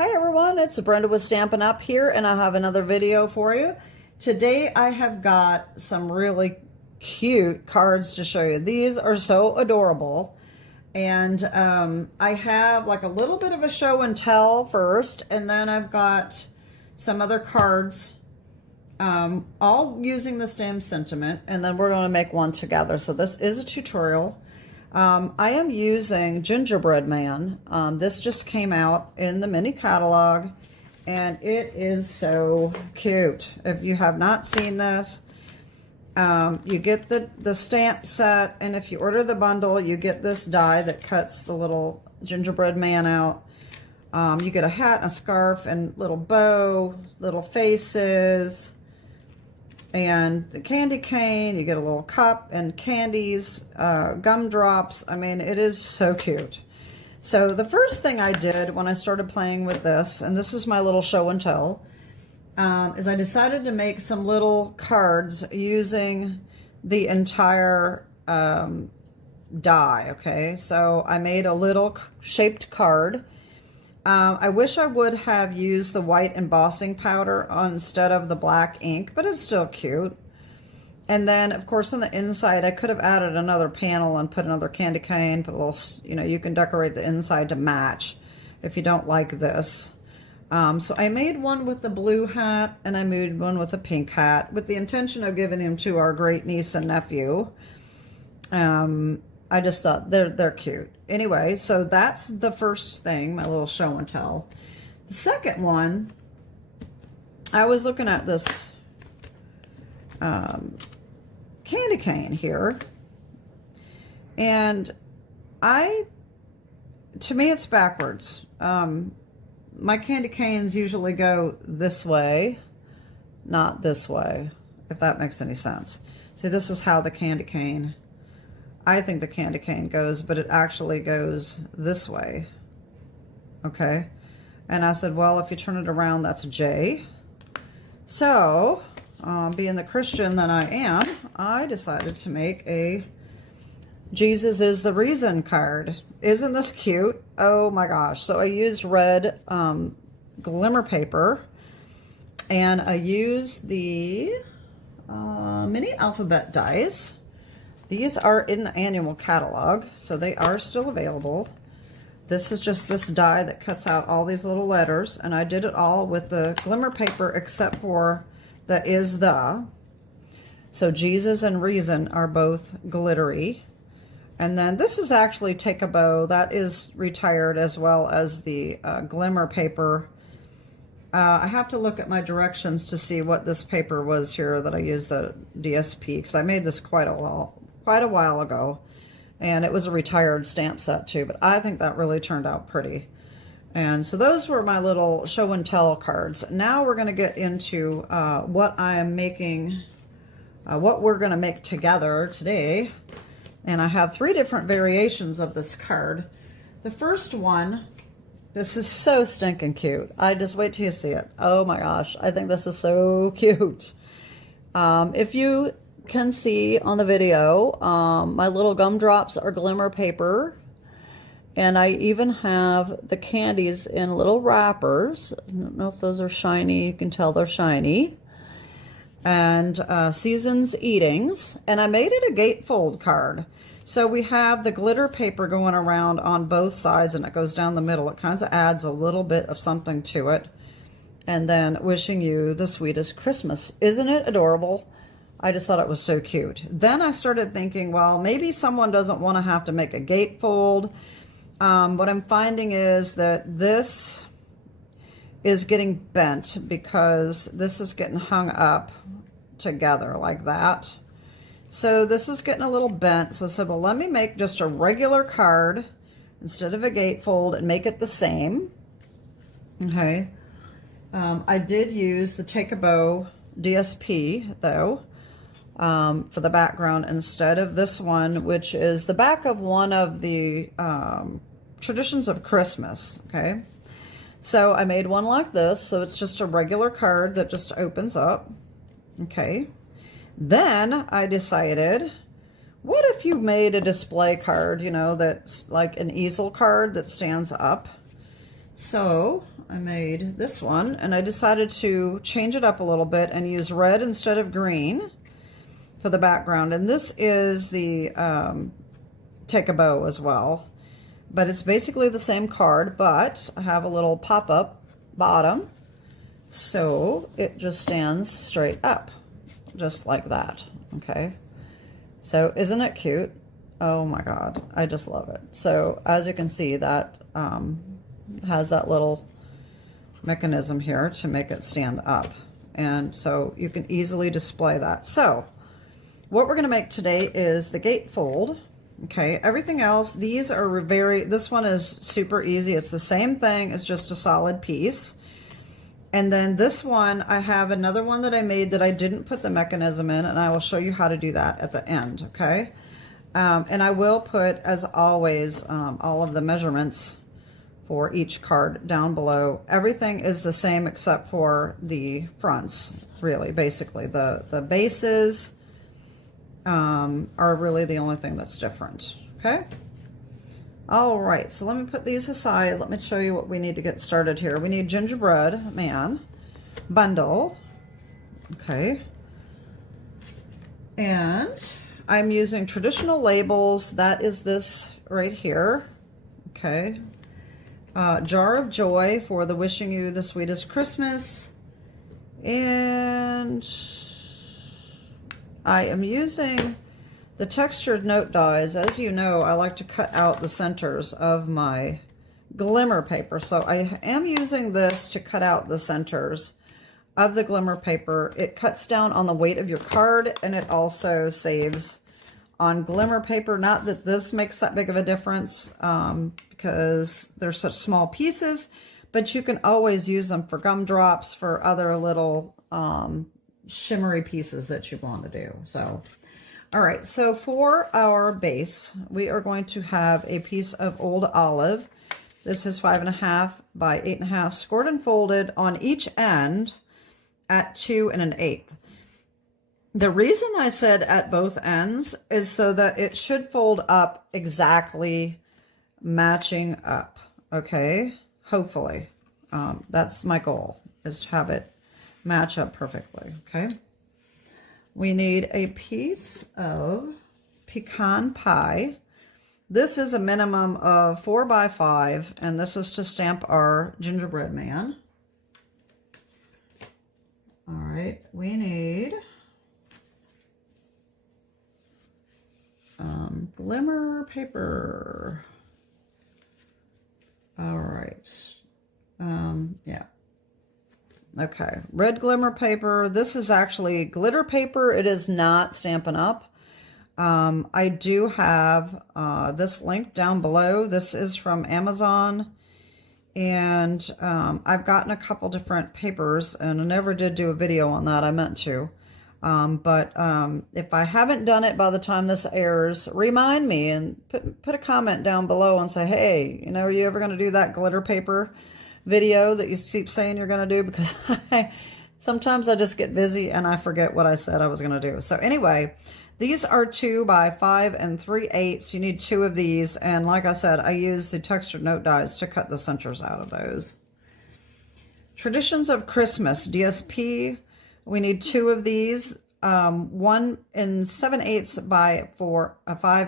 Hi everyone, it's Brenda with Stampin' Up here, and I have another video for you. Today I have got some really cute cards to show you. These are so adorable, and I have like a little bit of a show and tell first, and then I've got some other cards all using the same sentiment, and then we're going to make one together. So this is a tutorial. I am using Gingerbread Man. This just came out in the mini catalog, and it is so cute. If you have not seen this, you get the stamp set, and if you order the bundle, you get this die that cuts the little gingerbread man out. You get a hat, and a scarf, and little bow, little faces, and the candy cane. You get a little cup and candies, gumdrops. I mean, it is so cute. So the first thing I did when I started playing with this, and this is my little show and tell, is I decided to make some little cards using the entire die, okay? So I made a little shaped card. I wish I would have used the white embossing powder instead of the black ink, but it's still cute. And then, of course, on the inside, I could have added another panel and put another candy cane, put a little, you know, you can decorate the inside to match if you don't like this. So I made one with the blue hat, and I made one with a pink hat with the intention of giving him to our great niece and nephew. I just thought they're cute. Anyway, so that's the first thing, my little show and tell. The second one, I was looking at this candy cane here, and to me it's backwards. My candy canes usually go this way, not this way, if that makes any sense. See, this is how the candy cane, I think the candy cane goes, but it actually goes this way, okay? And I said, well, if you turn it around, that's a J. So, being the Christian that I am, I decided to make a Jesus is the Reason card. Isn't this cute? Oh my gosh. So I used red glimmer paper, and I used the mini alphabet dies. These are in the annual catalog, so they are still available. This is just this die that cuts out all these little letters, and I did it all with the glimmer paper except for the is the. So Jesus and Reason are both glittery. And then this is actually Take a Bow. That is retired, as well as the glimmer paper. I have to look at my directions to see what this paper was here that I used, the DSP, because I made this quite a while ago, and it was a retired stamp set too, but I think that really turned out pretty. And so those were my little show and tell cards. Now we're going to get into what I am making, what we're going to make together today. And I have 3 different variations of this card. The first one, this is so stinking cute. I just wait till you see it. Oh my gosh, I think this is so cute. If you can see on the video, my little gumdrops are glimmer paper, and I even have the candies in little wrappers. I don't know if those are shiny. You can tell they're shiny. And Seasons Eatings, and I made it a gatefold card. So we have the glitter paper going around on both sides, and it goes down the middle. It kind of adds a little bit of something to it. And then wishing you the sweetest Christmas. Isn't it adorable? I just thought it was so cute. Then I started thinking, well, maybe someone doesn't want to have to make a gatefold. What I'm finding is that this is getting bent because this is getting hung up together like that. So this is getting a little bent. So I said, well, let me make just a regular card instead of a gatefold and make it the same. Okay. I did use the Take a Bow DSP though, for the background instead of this one, which is the back of one of the Traditions of Christmas. Okay. So I made one like this. So it's just a regular card that just opens up. Okay. Then I decided, what if you made a display card, you know, that's like an easel card that stands up? So I made this one, and I decided to change it up a little bit and use red instead of green for the background. And this is the Take a Bow as well. But it's basically the same card, but I have a little pop-up bottom. So it just stands straight up, just like that, okay? So isn't it cute? Oh my God, I just love it. So as you can see, that has that little mechanism here to make it stand up. And so you can easily display that. So what we're gonna make today is the gatefold. Okay, everything else, these are this one is super easy. It's the same thing, it's just a solid piece. And then this one, I have another one that I made that I didn't put the mechanism in, and I will show you how to do that at the end, okay? And I will put, as always, all of the measurements for each card down below. Everything is the same except for the fronts, really, basically. The bases are really the only thing that's different, okay? All right, so let me put these aside. Let me show you what we need to get started here. We need Gingerbread Man bundle, okay? And I'm using traditional labels. That is this right here, okay? Jar of Joy for the Wishing You the Sweetest Christmas. And I am using the textured note dies. As you know, I like to cut out the centers of my glimmer paper. So I am using this to cut out the centers of the glimmer paper. It cuts down on the weight of your card, and it also saves on glimmer paper. Not that this makes that big of a difference because they're such small pieces, but you can always use them for gumdrops, for other little shimmery pieces that you want to do. So, all right, so for our base, we are going to have a piece of old olive. This is 5.5 by 8.5, scored and folded on each end at 2 1/8. The reason I said at both ends is so that it should fold up exactly matching up, okay? Hopefully. That's my goal, is to have it match up perfectly, okay? We need a piece of pecan pie. This is a minimum of 4 by 5, and this is to stamp our gingerbread man. All right, we need glimmer paper. All right, yeah. Okay, red glimmer paper. This is actually glitter paper. It is not Stampin' Up. I do have this link down below. This is from Amazon. And I've gotten a couple different papers, and I never did do a video on that. I meant to. But if I haven't done it by the time this airs, remind me and put a comment down below and say, hey, you know, are you ever going to do that glitter paper video that you keep saying you're going to do? Because sometimes I just get busy and I forget what I said I was going to do. So anyway, these are 2 by 5 3/8. You need 2 of these. And like I said, I use the textured note dies to cut the centers out of those. Traditions of Christmas, DSP. We need 2 of these. 1 7/8 by 5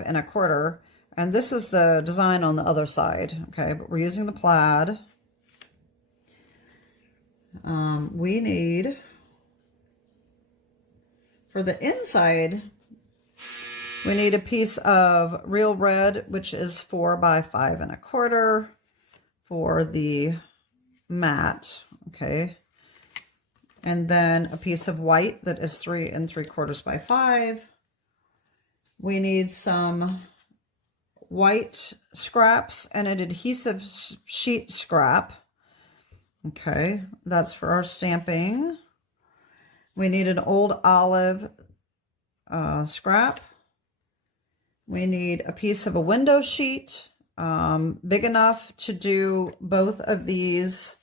1/4. And this is the design on the other side. Okay, but we're using the plaid. We need, for the inside, we need a piece of real red, which is 4 by 5 1/4 for the mat, okay? And then a piece of white that is 3 3/4 by 5. We need some white scraps and an adhesive sheet scrap. Okay, that's for our stamping. We need an old olive scrap. We need a piece of a window sheet, big enough to do both of these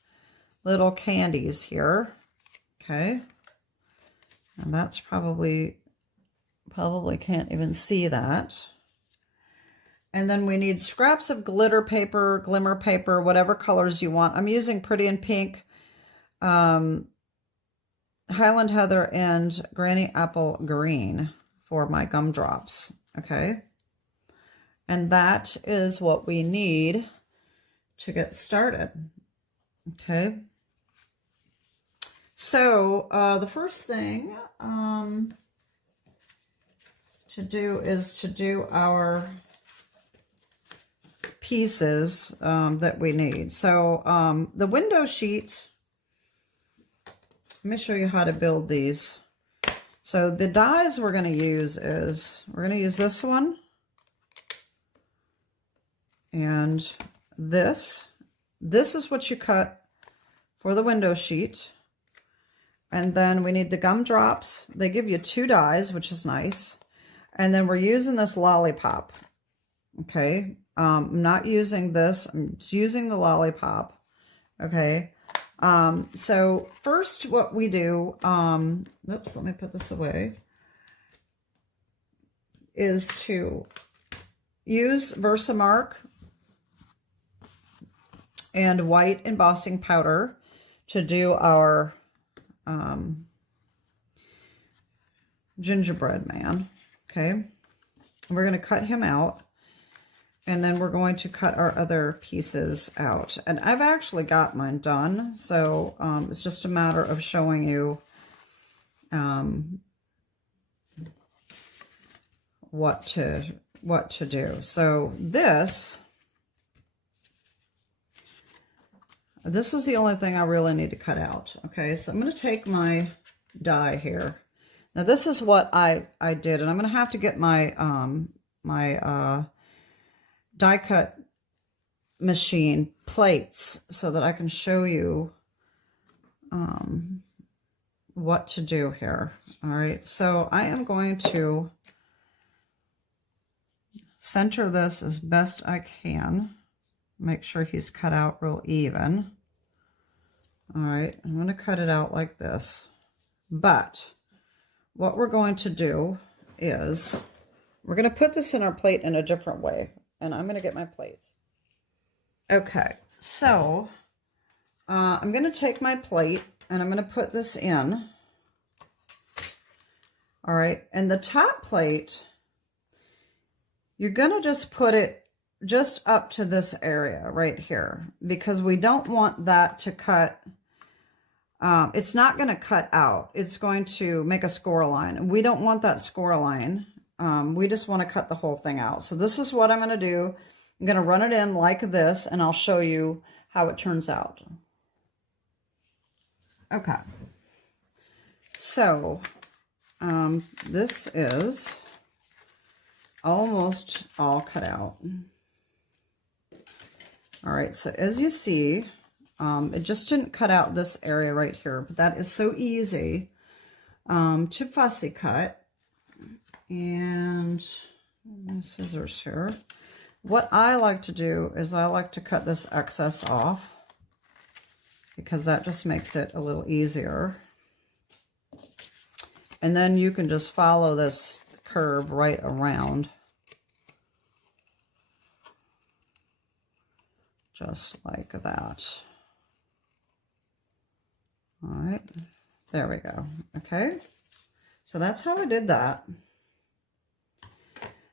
little candies here. Okay, and that's probably can't even see that. And then we need scraps of glitter paper, glimmer paper, whatever colors you want. I'm using Pretty in Pink, Highland Heather, and Granny Apple Green for my gumdrops, okay? And that is what we need to get started, okay? So the first thing to do is to do our pieces that we need. So the window sheet, let me show you how to build these. So the dies we're going to use is, we're going to use this one and this. This is what you cut for the window sheet. And then we need the gumdrops. They give you 2 dies, which is nice. And then we're using this lollipop. Okay. I'm not using this. I'm just using the lollipop. Okay. So first what we do, oops, let me put this away, is to use Versamark and white embossing powder to do our gingerbread man. Okay. We're going to cut him out. And then we're going to cut our other pieces out. And I've actually got mine done. So it's just a matter of showing you what to do. So this is the only thing I really need to cut out. Okay, so I'm going to take my die here. Now this is what I did, and I'm going to have to get my die cut machine plates so that I can show you what to do here. All right, so I am going to center this as best I can. Make sure he's cut out real even. All right, I'm going to cut it out like this. But what we're going to do is we're going to put this in our plate in a different way. And I'm going to get my plates. Okay, so I'm going to take my plate and I'm going to put this in. All right, and the top plate, you're going to just put it just up to this area right here, because we don't want that to cut. It's not going to cut out. It's going to make a score line. We don't want that score line. We just want to cut the whole thing out. So this is what I'm going to do. I'm going to run it in like this, and I'll show you how it turns out. Okay. So this is almost all cut out. All right. So as you see, it just didn't cut out this area right here, but that is so easy to fussy cut. And my scissors here. What I like to do is I like to cut this excess off because that just makes it a little easier. And then you can just follow this curve right around. Just like that. All right, there we go. Okay, so that's how I did that.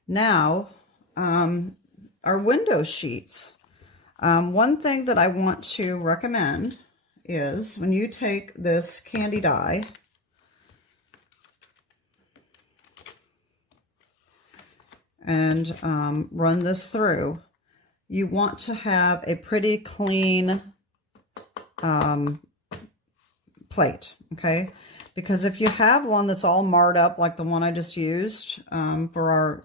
Now, our window sheets. One thing that I want to recommend is when you take this candy die and run this through, you want to have a pretty clean plate, okay? Because if you have one that's all marred up like the one I just used for our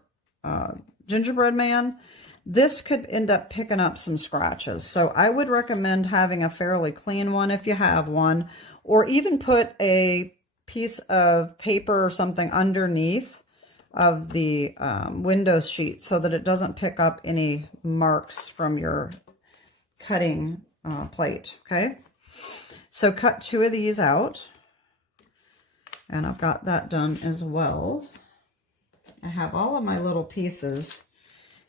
gingerbread man, this could end up picking up some scratches. So I would recommend having a fairly clean one if you have one, or even put a piece of paper or something underneath of the window sheet so that it doesn't pick up any marks from your cutting plate, okay? So cut 2 of these out, and I've got that done as well. I have all of my little pieces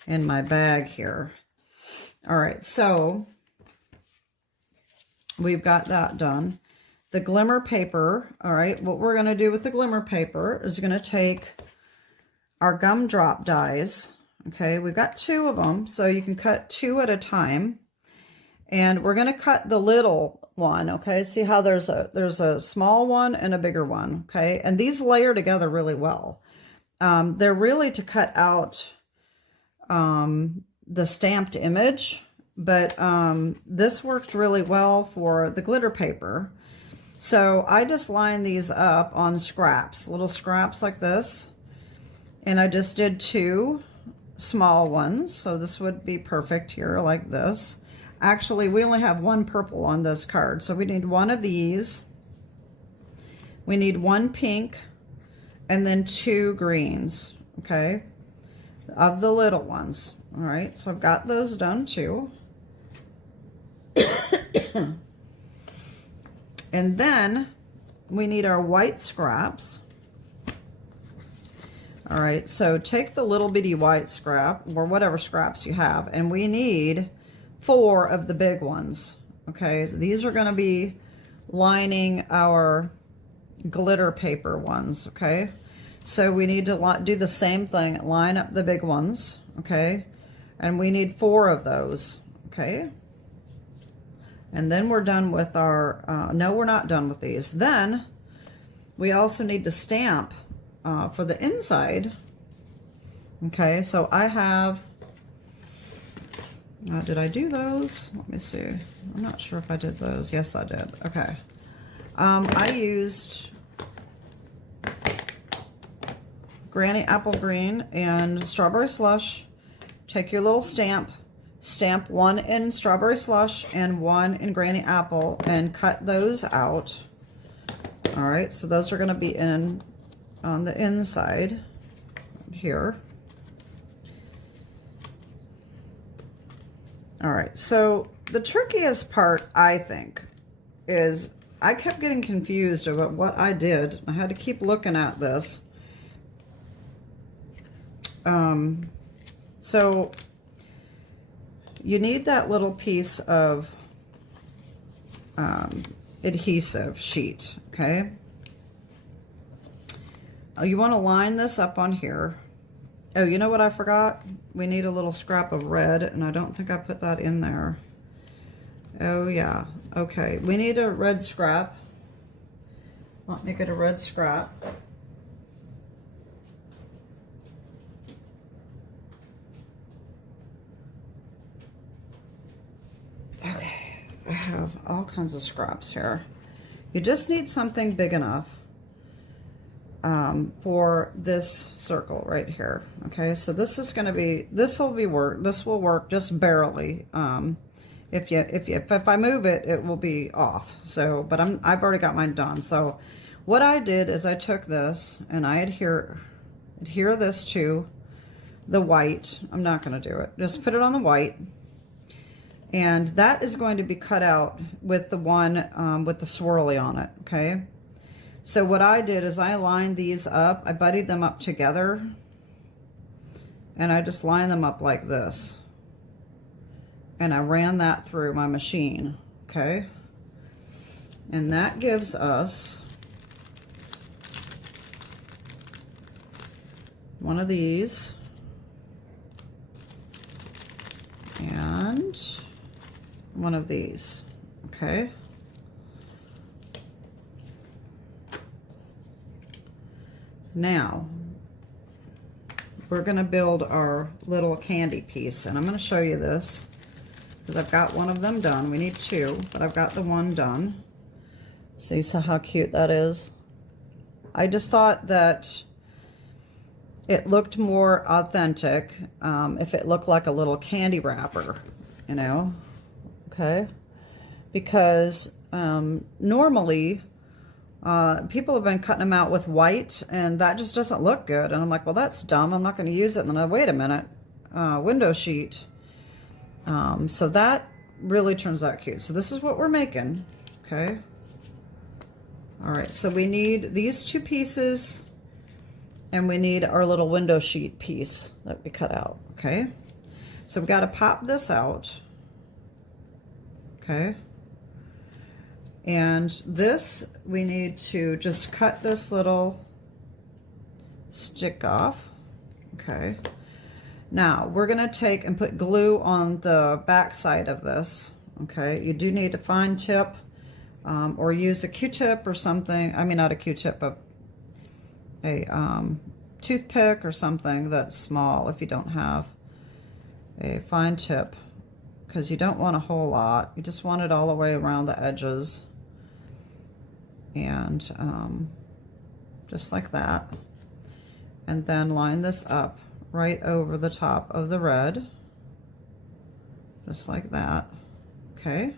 in my bag here. All right, so we've got that done. The glimmer paper, all right, what we're going to do with the glimmer paper is going to take our gumdrop dies. Okay, we've got 2 of them, so you can cut 2 at a time. And we're going to cut the little one, okay? See how there's a small one and a bigger one, okay? And these layer together really well. They're really to cut out the stamped image, but this worked really well for the glitter paper. So I just line these up on scraps, little scraps like this. And I just did 2 small ones. So this would be perfect here like this. Actually, we only have 1 purple on this card. So we need 1 of these. We need 1 pink and then 2 greens, okay, of the little ones. All right, so I've got those done too. And then we need our white scraps. All right, so take the little bitty white scrap or whatever scraps you have, and we need 4 of the big ones. Okay, so these are going to be lining our glitter paper ones. Okay, so we need to do the same thing, line up the big ones. Okay, and we need 4 of those. Okay, and then we're done with our, no, we're not done with these. Then we also need to stamp for the inside. Okay, so I have, did I do those? Let me see. I'm not sure if I did those. Yes, I did. Okay. I used Granny Apple Green and Strawberry Slush. Take your little stamp. Stamp 1 in Strawberry Slush and 1 in Granny Apple and cut those out. All right, so those are going to be in on the inside here. All right, so the trickiest part, I think, is I kept getting confused about what I did. I had to keep looking at this. So you need that little piece of adhesive sheet, okay? You want to line this up on here. Oh, you know what I forgot? We need a little scrap of red, and I don't think I put that in there. Oh, yeah. Okay, we need a red scrap. Let me get a red scrap. Okay, I have all kinds of scraps here. You just need something big enough for this circle right here. Okay, so this is going to be, this will work just barely. If I move it, it will be off. So, but I've already got mine done. So what I did is I took this and I adhere this to the white. I'm not going to do it. Just put it on the white. And that is going to be cut out with the one with the swirly on it, okay? So what I did is I lined these up. I buddied them up together. And I just lined them up like this. And I ran that through my machine, okay? And that gives us one of these. And one of these, okay? Now, we're gonna build our little candy piece, and I'm gonna show you this because I've got one of them done. We need 2, but I've got the one done. See how cute that is? I just thought that it looked more authentic if it looked like a little candy wrapper, you know? Okay, because normally people have been cutting them out with white, and that just doesn't look good. And I'm like, well, that's dumb. I'm not going to use it. And then I wait a minute, window sheet. So that really turns out cute. So this is what we're making. Okay. All right. So we need these 2 pieces, and we need our little window sheet piece that we cut out. Okay. So we've got to pop this out. Okay. And this, we need to just cut this little stick off. Okay. Now we're going to take and put glue on the back side of this. Okay. You do need a fine tip, or use a Q-tip or something. I mean, not a Q-tip, but a toothpick or something that's small if you don't have a fine tip, because you don't want a whole lot. You just want it all the way around the edges. And just like that. And then line this up right over the top of the red, just like that. Okay.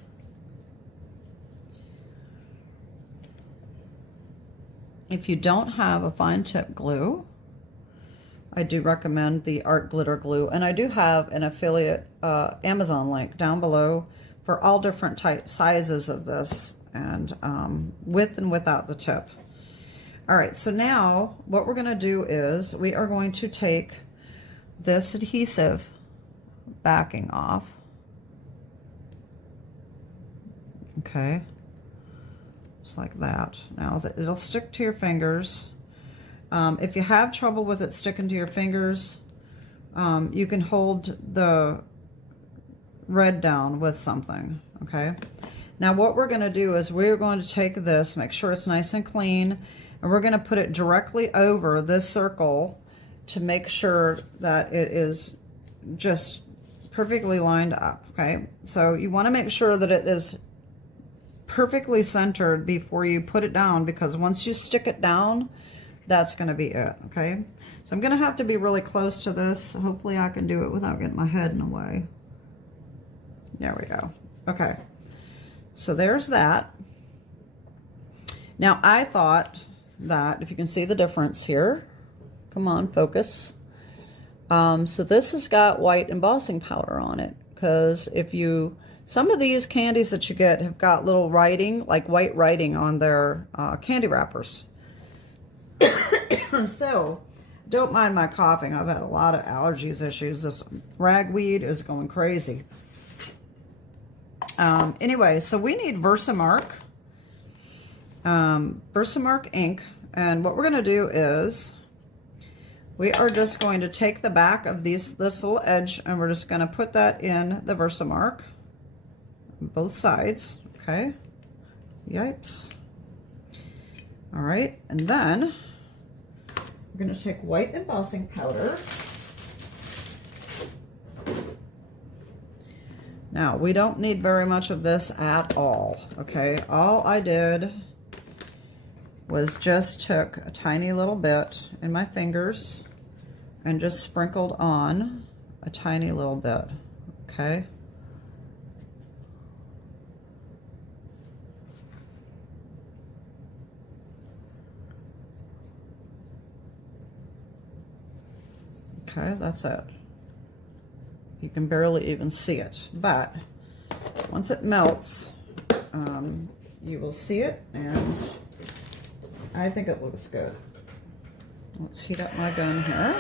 If you don't have a fine tip glue, I do recommend the art glitter glue, and I do have an affiliate Amazon link down below for all different sizes of this, and with and without the tip. All right, so now what we're going to do is we are going to take this adhesive backing off. Okay, just like that. Now it'll stick to your fingers. If you have trouble with it sticking to your fingers, you can hold the red down with something. Okay. Now what we're going to do is we're going to take this, make sure it's nice and clean, and we're going to put it directly over this circle to make sure that it is just perfectly lined up. Okay, so you want to make sure that it is perfectly centered before you put it down, because once you stick it down, that's going to be it. Okay, so I'm going to have to be really close to this. Hopefully I can do it without getting my head in the way. There we go. Okay. So there's that. Now I thought that, if you can see the difference here, come on, focus. So this has got white embossing powder on it, because some of these candies that you get have got little writing, like white writing on their candy wrappers. So don't mind my coughing. I've had a lot of allergies issues. This ragweed is going crazy. Anyway, so we need Versamark ink, and what we're going to do is we are just going to take the back of this little edge, and we're just going to put that in the Versamark on both sides. Okay. Yipes. All right, and then we're going to take white embossing powder. Now, we don't need very much of this at all, okay? All I did was just took a tiny little bit in my fingers and just sprinkled on a tiny little bit, okay? Okay, that's it. You can barely even see it, but once it melts, you will see it, and I think it looks good. Let's heat up my gun here.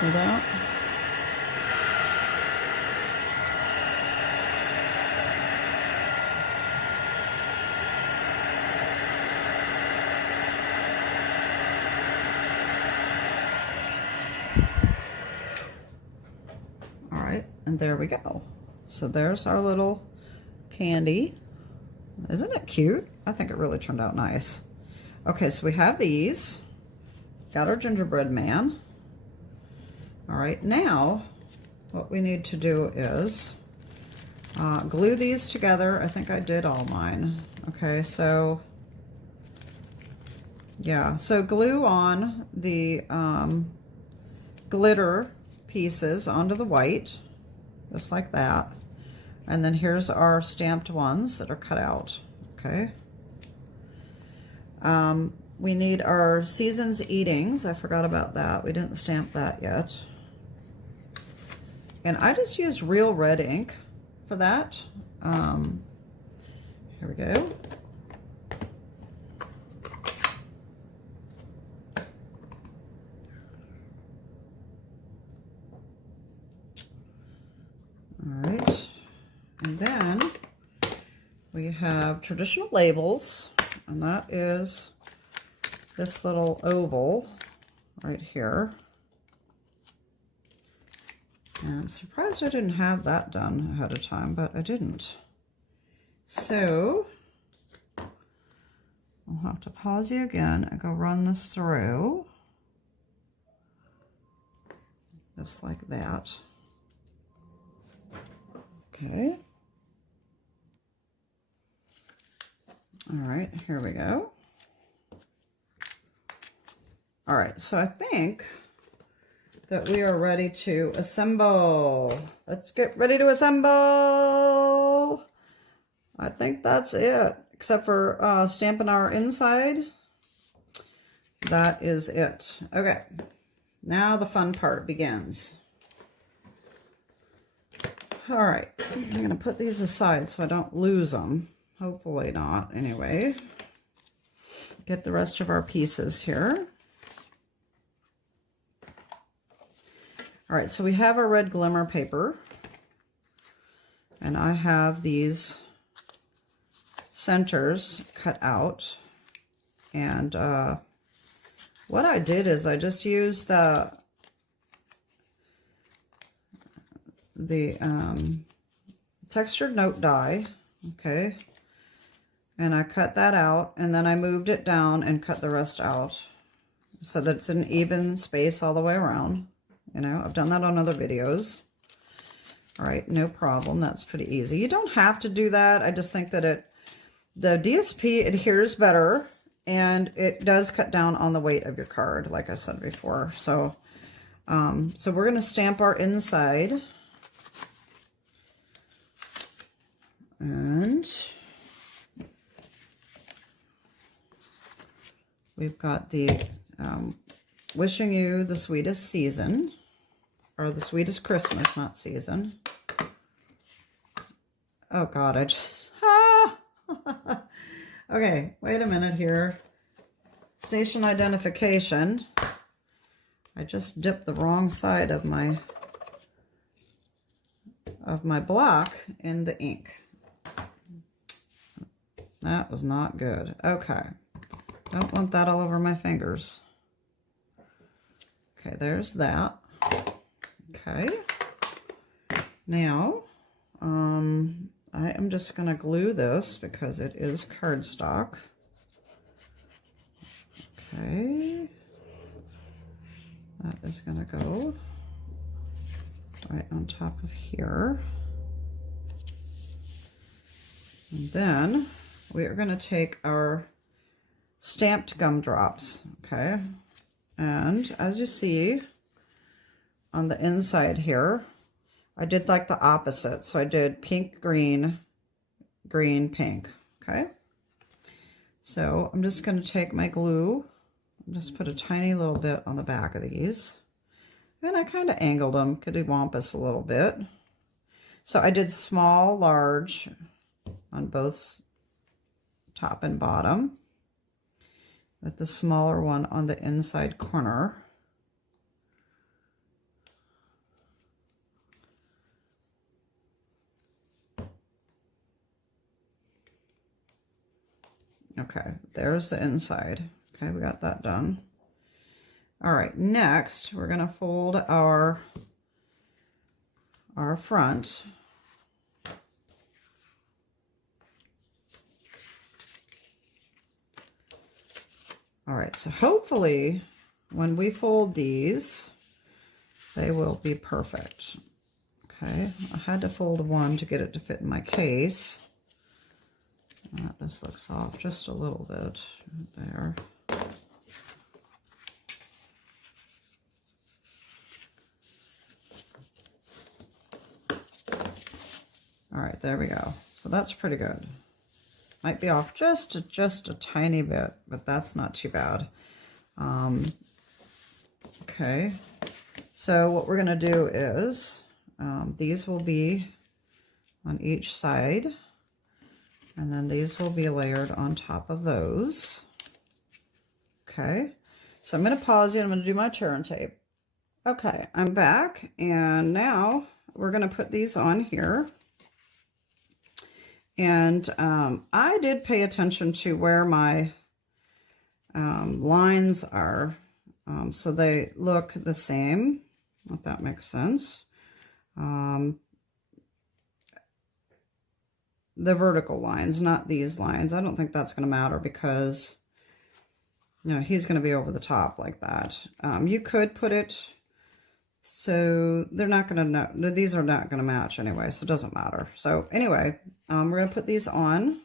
See that? And there we go. So there's our little candy. Isn't it cute? I think it really turned out nice. Okay, so we have these. Got our gingerbread man. All right, now what we need to do is glue these together. I think I did all mine. Okay, so yeah, so glue on the glitter pieces onto the white, just like that. And then here's our stamped ones that are cut out, okay? We need our Season's Eatings. I forgot about that. We didn't stamp that yet. And I just used real red ink for that. Here we go. And then we have traditional labels, and that is this little oval right here. And I'm surprised I didn't have that done ahead of time, but I didn't. So I'll have to pause you again and go run this through. Just like that. Okay. All right, here we go. All right, so I think that we are ready to assemble. Let's get ready to assemble. I think that's it, except for stamping our inside. That is it. Okay, now the fun part begins. All right, I'm gonna put these aside so I don't lose them. Hopefully not, anyway. Get the rest of our pieces here. All right, so we have our red glimmer paper, and I have these centers cut out. And what I did is I just used the textured note die, okay, and I cut that out, and then I moved it down and cut the rest out so that it's an even space all the way around. You know, I've done that on other videos. All right, no problem. That's pretty easy. You don't have to do that. I just think that the DSP adheres better, and it does cut down on the weight of your card, like I said before. So, so we're going to stamp our inside. And we've got the wishing you the sweetest season, or the sweetest Christmas, not season. Oh God, I just, okay, wait a minute here. Station identification. I just dipped the wrong side of my block in the ink. That was not good. Okay. Don't want that all over my fingers. Okay, there's that. Okay. Now, I am just going to glue this because it is cardstock. Okay. That is going to go right on top of here. And then we are going to take our stamped gumdrops, okay? And as you see on the inside here, I did like the opposite. So I did pink, green, green, pink, okay? So I'm just going to take my glue and just put a tiny little bit on the back of these. And I kind of angled them, could wampus a little bit. So I did small, large on both top and bottom, with the smaller one on the inside corner. Okay, there's the inside. Okay, we got that done. All right, next we're gonna fold our front. All right, so hopefully when we fold these, they will be perfect. Okay, I had to fold one to get it to fit in my case. That just looks off just a little bit there. All right, there we go. So that's pretty good. Might be off just a tiny bit, but that's not too bad. Okay, so what we're gonna do is these will be on each side, and then these will be layered on top of those. Okay, so I'm gonna pause you and I'm gonna do my turn tape. Okay, I'm back, and now we're gonna put these on here. And I did pay attention to where my lines are, so they look the same, if that makes sense. The vertical lines, not these lines. I don't think that's going to matter because, you know, he's going to be over the top like that. You could put it so they're not going to know. These are not going to match anyway, so it doesn't matter. So anyway, we're going to put these on.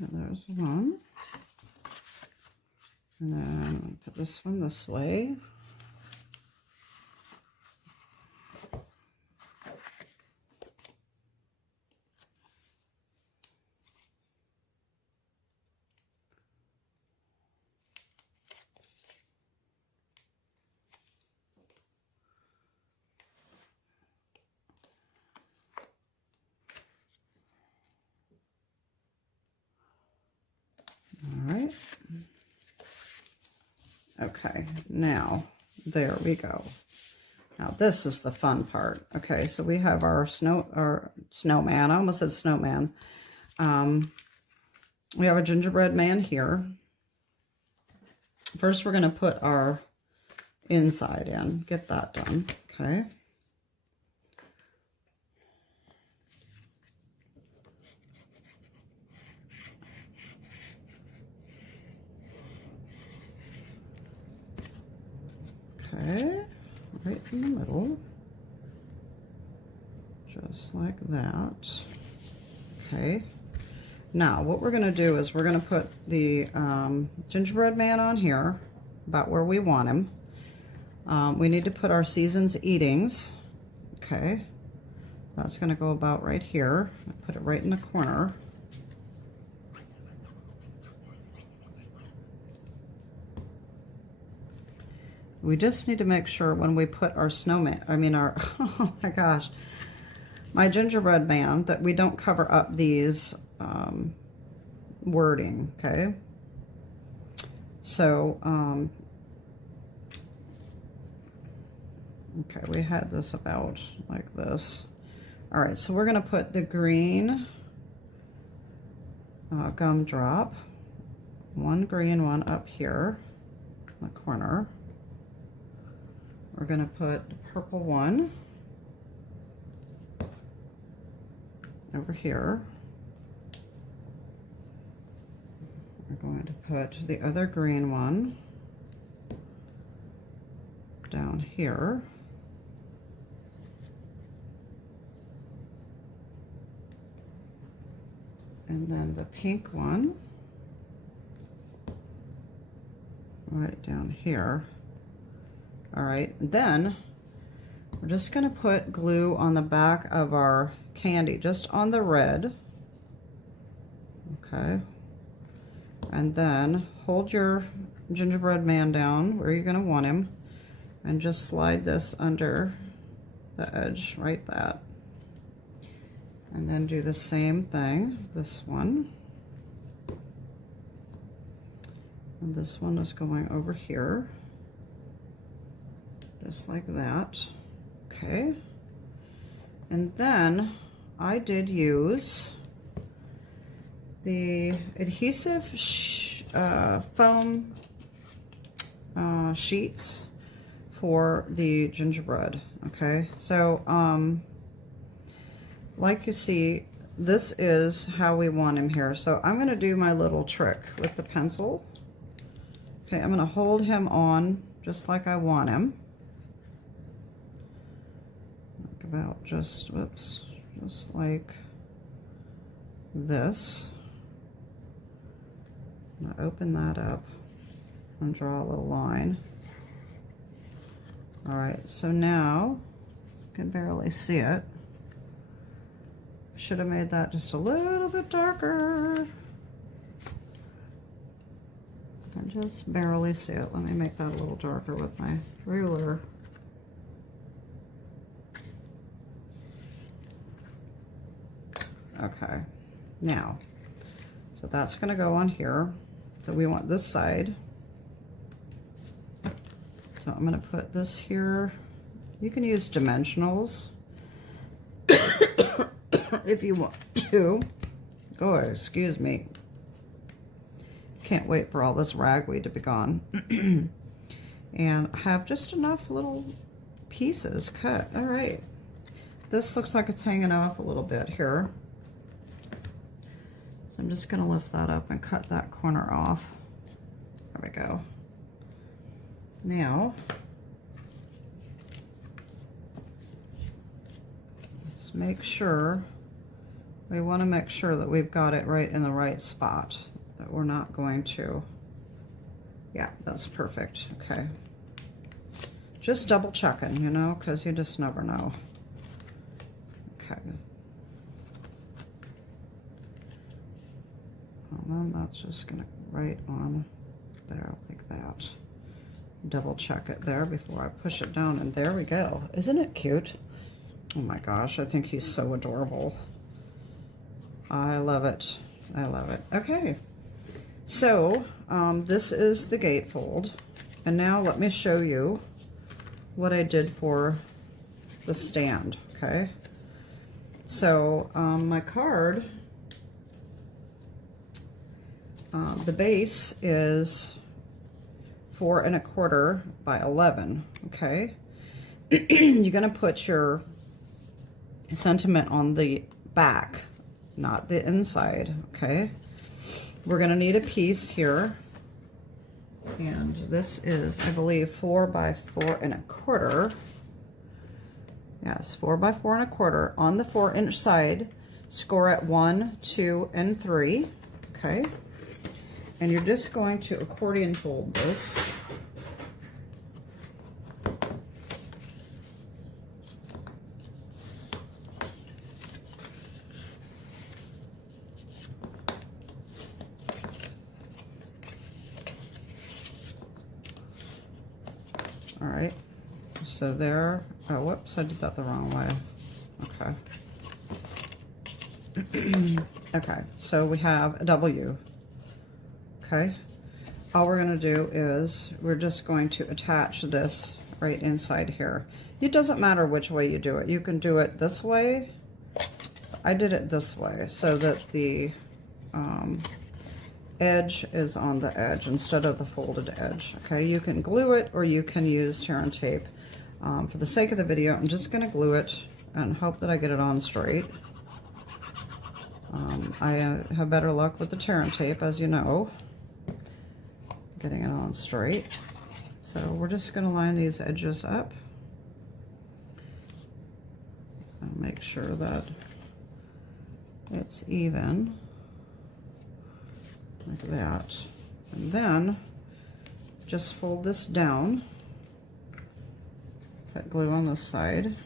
Okay, there's one. And then put this one this way. All right. Okay, now there we go. Now this is the fun part. Okay, so we have our snowman. I almost said snowman. We have a gingerbread man here. First, we're going to put our inside in. Get that done. Okay. Okay, right in the middle, just like that. Okay, now what we're going to do is we're going to put the gingerbread man on here, about where we want him. We need to put our season's eatings. Okay, that's going to go about right here. Put it right in the corner. We just need to make sure when we put our snowman, oh my gosh, my gingerbread man, that we don't cover up these wording, okay? So, okay, we had this about like this. All right, so we're gonna put the green gumdrop, one green one up here in the corner. We're going to put the purple one over here. We're going to put the other green one down here. And then the pink one right down here. All right, then we're just going to put glue on the back of our candy, just on the red. Okay. And then hold your gingerbread man down where you're going to want him and just slide this under the edge, right that. And then do the same thing, this one. And this one is going over here. Just like that. Okay. And then I did use the adhesive foam sheets for the gingerbread. Okay, so like you see, this is how we want him here. So I'm going to do my little trick with the pencil. Okay, I'm going to hold him on just like I want him. About just, whoops, just like this. I'm going to open that up and draw a little line. All right, so now you can barely see it. Should have made that just a little bit darker. I can just barely see it. Let me make that a little darker with my ruler. Okay, now, so that's going to go on here. So we want this side. So I'm going to put this here. You can use dimensionals if you want to. Oh, excuse me. Can't wait for all this ragweed to be gone. And have just enough little pieces cut. All right. This looks like it's hanging off a little bit here. So I'm just going to lift that up and cut that corner off. There we go. Now, let's make sure, we want to make sure that we've got it right in the right spot, that we're not going to, yeah, that's perfect. Okay. Just double checking, you know, because you just never know. Okay. And then that's just going to right on there like that. Double check it there before I push it down, and there we go. Isn't it cute? Oh my gosh, I think he's so adorable. I love it. I love it. Okay, so this is the gatefold, and now let me show you what I did for the stand. Okay, so my card, the base is 4 1/4 by 11. Okay, you're gonna put your sentiment on the back, not the inside. Okay, we're gonna need a piece here, and this is, I believe, 4 by 4 1/4. Yes, 4 by 4 1/4 on the 4-inch side. Score at 1, 2, and 3. Okay. And you're just going to accordion fold this. All right, so there, oh, whoops, I did that the wrong way. Okay. Okay, so we have a W. Okay, all we're going to do is we're just going to attach this right inside here. It doesn't matter which way you do it. You can do it this way. I did it this way so that the edge is on the edge instead of the folded edge. Okay, you can glue it or you can use tear and tape. For the sake of the video, I'm just going to glue it and hope that I get it on straight. I have better luck with the tear and tape, as you know, getting it on straight. So we're just going to line these edges up and make sure that it's even like that, and then just fold this down, put glue on this side.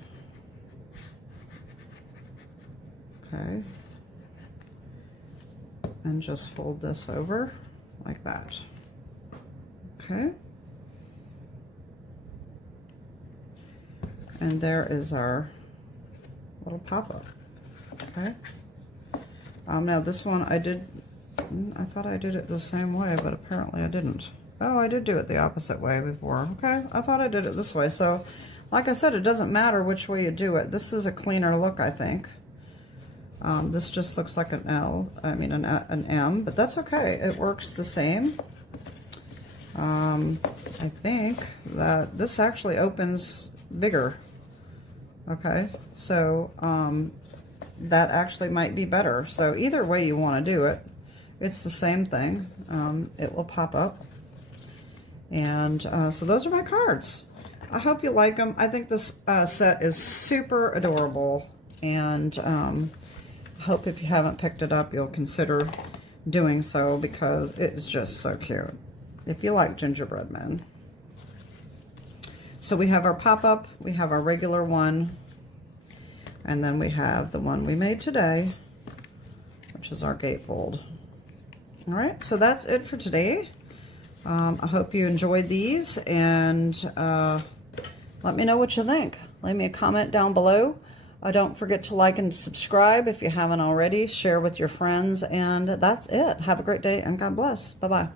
Okay, and just fold this over like that. Okay, and there is our little pop-up. Okay, now this one I thought I did it the same way, but apparently I didn't. Oh, I did do it the opposite way before. Okay, I thought I did it this way. So, like I said, it doesn't matter which way you do it. This is a cleaner look, I think. This just looks like an L, I mean an M, but that's okay. It works the same. I think that this actually opens bigger. Okay, so that actually might be better. So either way you want to do it, it's the same thing. It will pop up. And so those are my cards. I hope you like them. I think this set is super adorable, and I hope if you haven't picked it up, you'll consider doing so, because it is just so cute if you like gingerbread men. So we have our pop-up, we have our regular one. And then we have the one we made today, which is our gatefold. All right, so that's it for today. I hope you enjoyed these, and let me know what you think. Leave me a comment down below. Don't forget to like and subscribe if you haven't already. Share with your friends, and that's it. Have a great day, and God bless. Bye-bye.